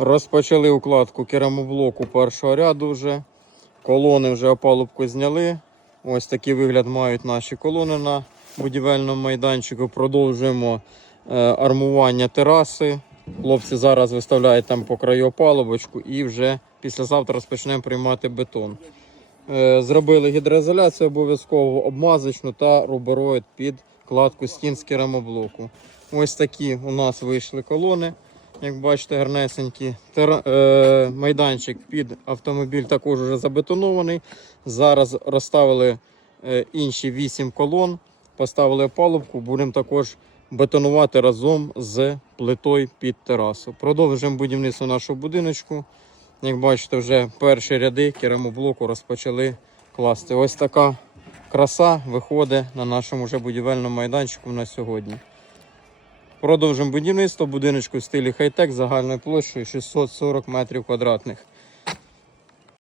Розпочали укладку керамоблоку першого ряду вже. Колони вже опалубку зняли. Ось такий вигляд мають наші колони на будівельному майданчику. Продовжуємо е, армування тераси. Хлопці зараз виставляють там по краю опалубочку і вже післязавтра розпочнемо приймати бетон. Е, Зробили гідроізоляцію обов'язково, обмазочну та рубероїд під кладку стін з керамоблоку. Ось такі у нас вийшли колони. Як бачите, гарнесенькі. Тера... Е, майданчик під автомобіль також вже забетонований. Зараз розставили е, інші 8 колон, поставили опалубку, будемо також бетонувати разом з плитою під терасу. Продовжуємо будівництво нашого будиночку. Як бачите, вже перші ряди керамоблоку розпочали класти. Ось така краса виходить на нашому вже будівельному майданчику на сьогодні. Продовжуємо будівництво будиночку в стилі хай-тек загальною площею 640 метрів квадратних.